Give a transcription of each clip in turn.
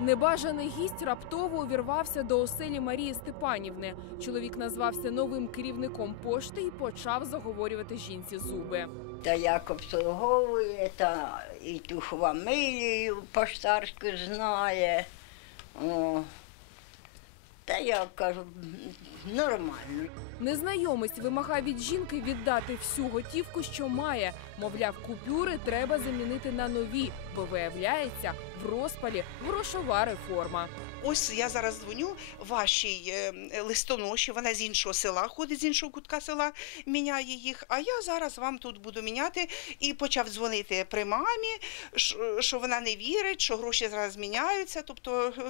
Небажаний гість раптово увірвався до оселі Марії Степанівни. Чоловік назвався новим керівником пошти і почав заговорювати жінці зуби. Та як обслуговує, та і ту хвамилію поштарську знає. О. Я кажу, нормально. Незнайомець вимагав від жінки віддати всю готівку, що має. Мовляв, купюри треба замінити на нові, бо виявляється, в розпалі грошова реформа. Ось я зараз дзвоню вашій е, листоноші, вона з іншого села ходить, з іншого кутка села, міняє їх. А я зараз вам тут буду міняти і почав дзвонити при мамі, що- що вона не вірить, що гроші зараз міняються. Тобто е,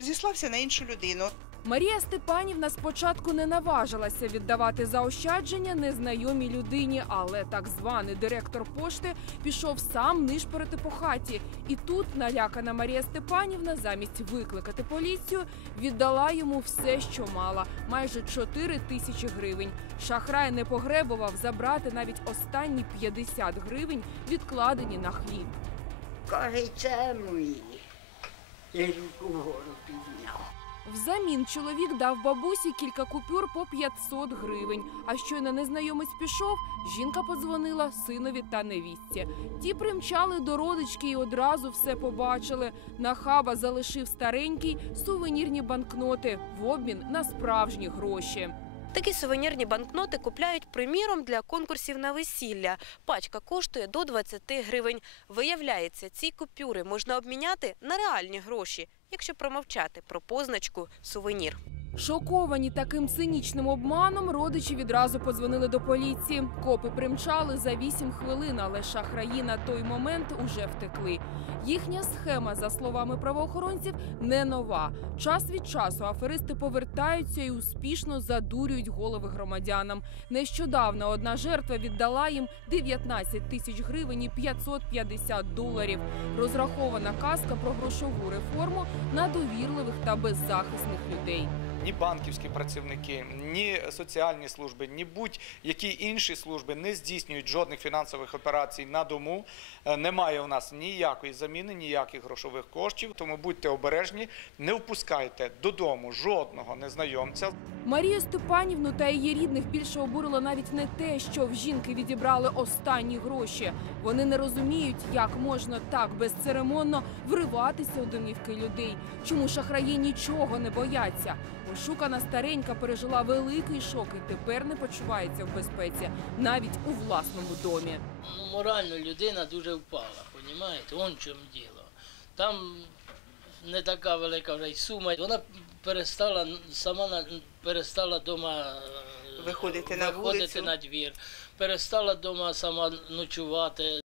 зіслався на іншу людину. Марія Степанівна спочатку не наважилася віддавати заощадження незнайомій людині, але так званий директор пошти пішов сам нишпорити по хаті. І тут налякана Марія Степанівна замість викликати поліцію віддала йому все, що мала майже 4 тисячі гривень. Шахрай не погребував забрати навіть останні 50 гривень, відкладені на хліб. Каже, це мої. Я руку вгору підняв. Взамін чоловік дав бабусі кілька купюр по 500 гривень. А щойно незнайомець пішов, жінка подзвонила синові та невістці. Ті примчали до родички і одразу все побачили. Нахаба залишив старенький сувенірні банкноти в обмін на справжні гроші. Такі сувенірні банкноти купляють приміром для конкурсів на весілля. Пачка коштує до 20 гривень. Виявляється, ці купюри можна обміняти на реальні гроші, якщо промовчати про позначку сувенір. Шоковані таким цинічним обманом, родичі відразу подзвонили до поліції. Копи примчали за 8 хвилин, але шахраї на той момент уже втекли. Їхня схема, за словами правоохоронців, не нова. Час від часу аферисти повертаються і успішно задурюють голови громадянам. Нещодавно одна жертва віддала їм 19 тисяч гривень і 550 доларів. Розрахована казка про грошову реформу на довірливих та беззахисних людей. Ні банківські працівники, ні соціальні служби, ні будь-які інші служби не здійснюють жодних фінансових операцій на дому. Е, Немає у нас ніякої заміни, ніяких грошових коштів. Тому будьте обережні, не впускайте додому жодного незнайомця. Марію Степанівну та її рідних більше обурило навіть не те, що в жінки відібрали останні гроші. Вони не розуміють, як можна так безцеремонно вриватися у домівки людей. Чому шахраї нічого не бояться? Ошукана старенька пережила великий шок і тепер не почувається в безпеці навіть у власному домі. Ну, морально людина дуже впала, понімаєте? Он в чому діло. Там не така велика вже й сума. Вона перестала сама на- перестала дома е, Виходити на виходити вулицю. на двір, перестала дома сама ночувати.